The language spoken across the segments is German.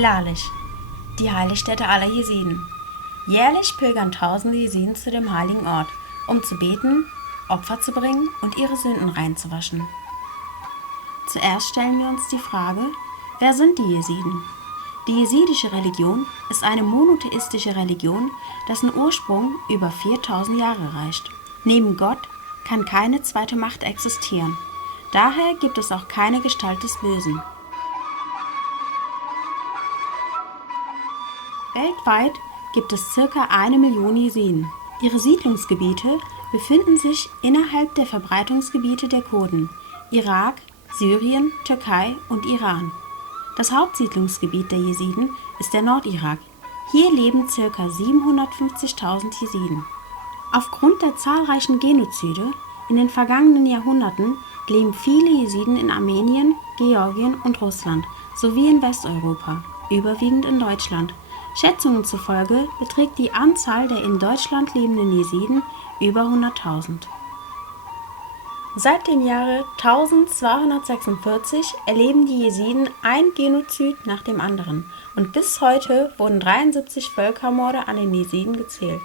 Lalisch, die Heiligstätte aller Jesiden. Jährlich pilgern tausende Jesiden zu dem heiligen Ort, um zu beten, Opfer zu bringen und ihre Sünden reinzuwaschen. Zuerst stellen wir uns die Frage, wer sind die Jesiden? Die jesidische Religion ist eine monotheistische Religion, dessen Ursprung über 4000 Jahre reicht. Neben Gott kann keine zweite Macht existieren. Daher gibt es auch keine Gestalt des Bösen. Weltweit gibt es ca. 1 Million Jesiden. Ihre Siedlungsgebiete befinden sich innerhalb der Verbreitungsgebiete der Kurden, Irak, Syrien, Türkei und Iran. Das Hauptsiedlungsgebiet der Jesiden ist der Nordirak. Hier leben ca. 750.000 Jesiden. Aufgrund der zahlreichen Genozide in den vergangenen Jahrhunderten leben viele Jesiden in Armenien, Georgien und Russland sowie in Westeuropa, überwiegend in Deutschland. Schätzungen zufolge beträgt die Anzahl der in Deutschland lebenden Jesiden über 100.000. Seit dem Jahre 1246 erleben die Jesiden ein Genozid nach dem anderen und bis heute wurden 73 Völkermorde an den Jesiden gezählt.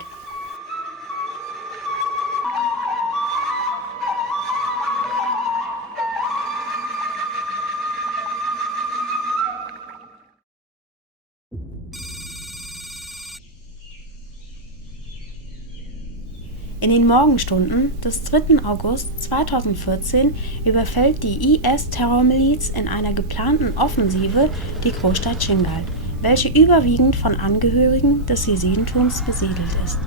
In den Morgenstunden des 3. August 2014 überfällt die IS-Terrormiliz in einer geplanten Offensive die Großstadt Shingal, welche überwiegend von Angehörigen des Jesidentums besiedelt ist.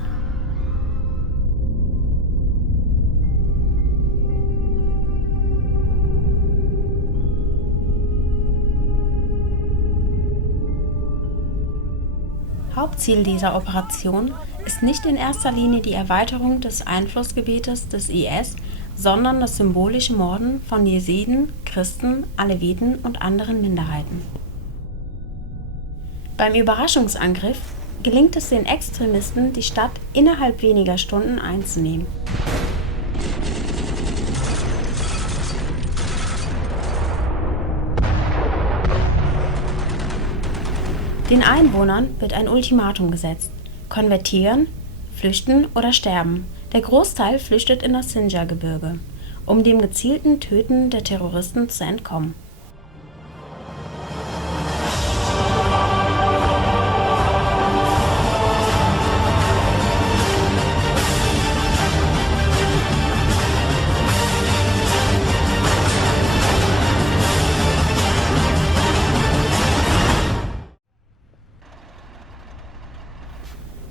Hauptziel dieser Operation ist nicht in erster Linie die Erweiterung des Einflussgebietes des IS, sondern das symbolische Morden von Jesiden, Christen, Aleviten und anderen Minderheiten. Beim Überraschungsangriff gelingt es den Extremisten, die Stadt innerhalb weniger Stunden einzunehmen. Den Einwohnern wird ein Ultimatum gesetzt: konvertieren, flüchten oder sterben. Der Großteil flüchtet in das Sinjar-Gebirge, um dem gezielten Töten der Terroristen zu entkommen.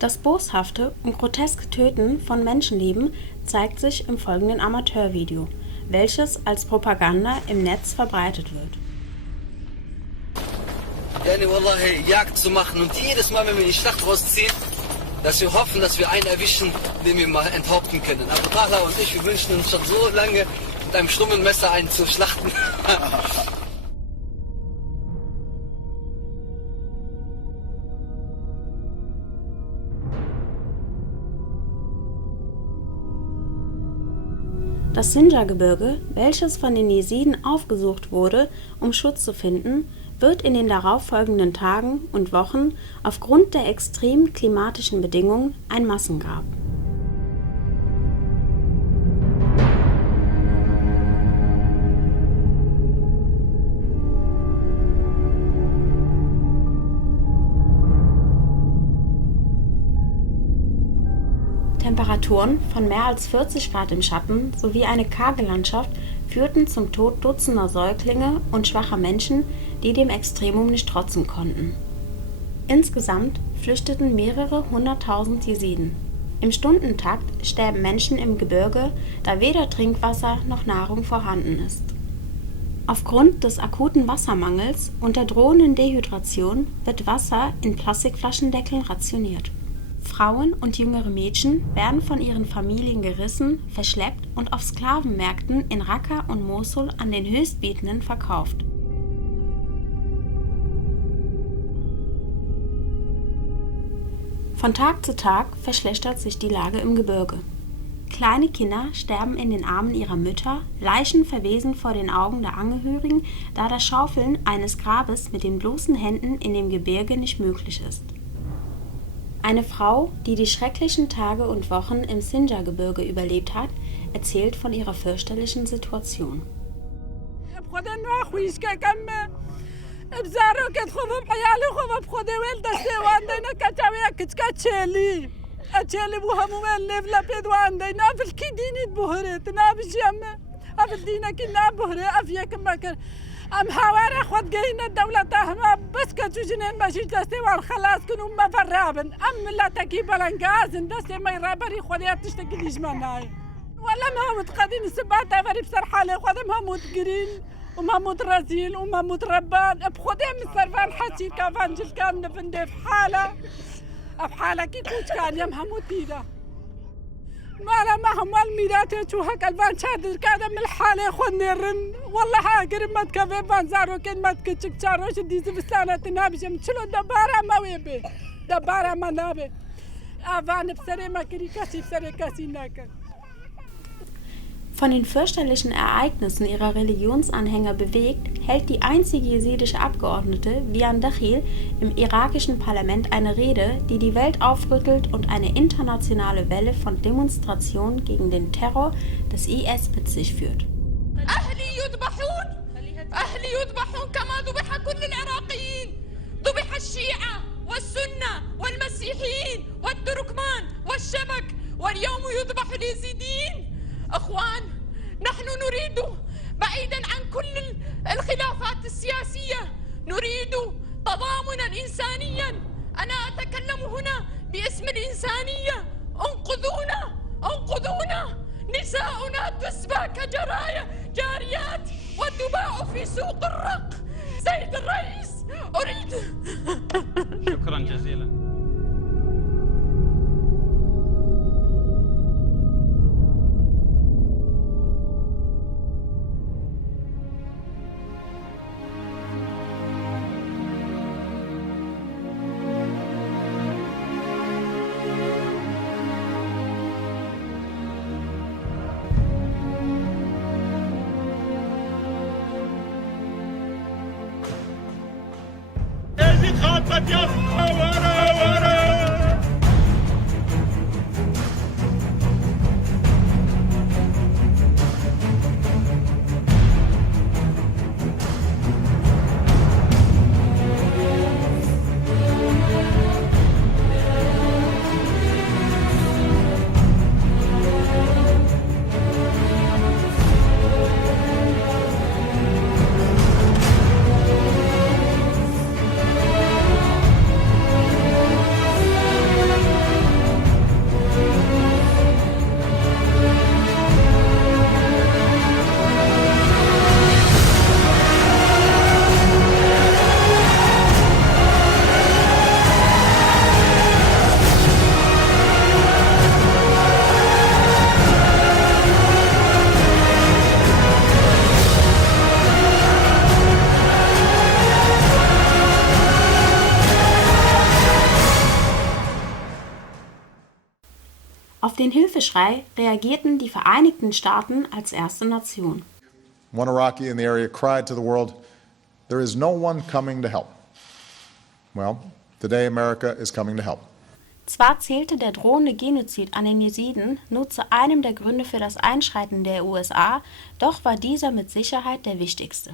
Das boshafte und groteske Töten von Menschenleben zeigt sich im folgenden Amateurvideo, welches als Propaganda im Netz verbreitet wird. Wallahi, Jagd zu machen und jedes Mal, wenn wir in die Schlacht rausziehen, dass wir hoffen, dass wir einen erwischen, den wir mal enthaupten können. Abu Talha und ich, wir wünschen uns schon so lange, mit einem stummen Messer einen zu schlachten. Das Sinjar-Gebirge, welches von den Jesiden aufgesucht wurde, um Schutz zu finden, wird in den darauffolgenden Tagen und Wochen aufgrund der extremen klimatischen Bedingungen ein Massengrab. Temperaturen von mehr als 40 Grad im Schatten sowie eine karge Landschaft führten zum Tod Dutzender Säuglinge und schwacher Menschen, die dem Extremum nicht trotzen konnten. Insgesamt flüchteten mehrere 100.000 Jesiden. Im Stundentakt sterben Menschen im Gebirge, da weder Trinkwasser noch Nahrung vorhanden ist. Aufgrund des akuten Wassermangels und der drohenden Dehydration wird Wasser in Plastikflaschendeckeln rationiert. Frauen und jüngere Mädchen werden von ihren Familien gerissen, verschleppt und auf Sklavenmärkten in Raqqa und Mosul an den Höchstbietenden verkauft. Von Tag zu Tag verschlechtert sich die Lage im Gebirge. Kleine Kinder sterben in den Armen ihrer Mütter, Leichen verwesen vor den Augen der Angehörigen, da das Schaufeln eines Grabes mit den bloßen Händen in dem Gebirge nicht möglich ist. Eine Frau, die die schrecklichen Tage und Wochen im Sinjar-Gebirge überlebt hat, erzählt von ihrer fürchterlichen Situation. ام حواري خود جينا الدولة تهما بس كتوجنين ماشي دستي والخلاص كنو ما فرابن ام لا تكي بلنقازن دستي ما يرابري خوديا تشتكي ليش مناي ولا ما متقدين السباتة فري بسر حالي خود ما متقرين وما مترزيل وما متربان بخوديا من سرفان حسي كافان جل كان نفندي في حالة كي كوش كان يمها متيدا مالا معهم الميلات شو هك البان شادر كذا من الحالة خدني الرن والله هاجر ما تكفي بان زارو كن ما تكتشك شاروش دي زبستانة تنابش مشلو دبارة ما ويبي دبارة ما نابي أفان بسري ما كري كاسي بسري كاسي ناكر. Von den fürchterlichen Ereignissen ihrer Religionsanhänger bewegt, hält die einzige jesidische Abgeordnete, Vian Dakhil, im irakischen Parlament eine Rede, die die Welt aufrüttelt und eine internationale Welle von Demonstrationen gegen den Terror des IS mit sich führt. أهلي يذبحون كما ذبح كل العراقيين ذبح الشيعة والسنة والمسيحيين والتركمان والشبك واليوم يذبح اليزيديين. أخوان، نحن نريد بعيدا عن كل الخلافات السياسية نريد تضامنا إنسانيا. أنا أتكلم هنا باسم الإنسانية. انقذونا نساؤنا تسبى كجاريات وتباع في سوق الرق. سيد الرئيس أريد. شكرا جزيلا. Auf den Hilfeschrei reagierten die Vereinigten Staaten als erste Nation. One Iraqi in the area cried to the world, "There is no one coming to help." Well, today America is coming to help. Zwar zählte der drohende Genozid an den Jesiden nur zu einem der Gründe für das Einschreiten der USA, doch war dieser mit Sicherheit der wichtigste.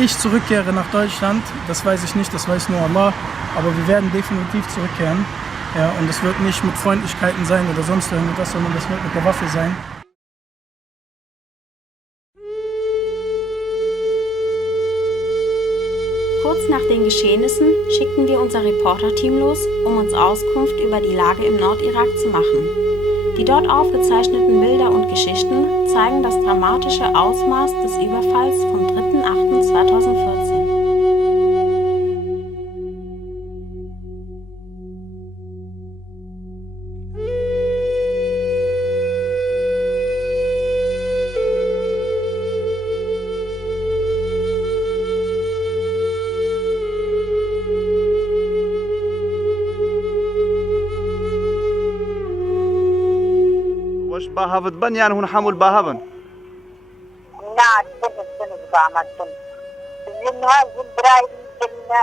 ich zurückkehre nach Deutschland, das weiß ich nicht, das weiß nur Allah, aber wir werden definitiv zurückkehren. Ja, und es wird nicht mit Freundlichkeiten sein oder sonst irgendwas, sondern das wird mit der Waffe sein. Kurz nach den Geschehnissen schickten wir unser Reporterteam los, um uns Auskunft über die Lage im Nordirak zu machen. Die dort aufgezeichneten Bilder und Geschichten zeigen das dramatische Ausmaß des Überfalls vom 3.8.2014. باهبت بن يعني هون حمل باهبن نعم سنة بعمل سنة لأنها زبراي بدنا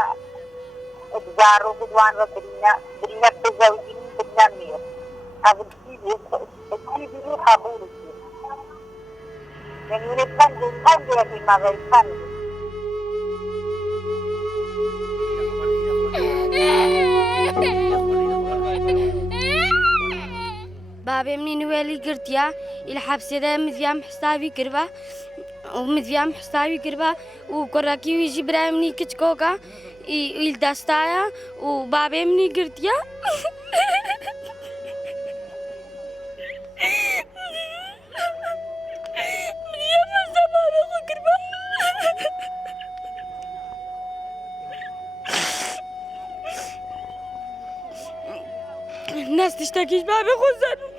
إتجارو بدوان بدنا بزوجين بدنا مير هذا الشيء قبول يعني ينفن ما غيرفن بابي مني نوالي قرتيا إلى حبسي دا مذيام حسابي كربا ومذيام حسابي كربا وكراكي ويجي براي مني كتكوكا يلداستايا وبابي مني قرتيا مذيام حسابي كربا الناس تشتكيش بابي خزن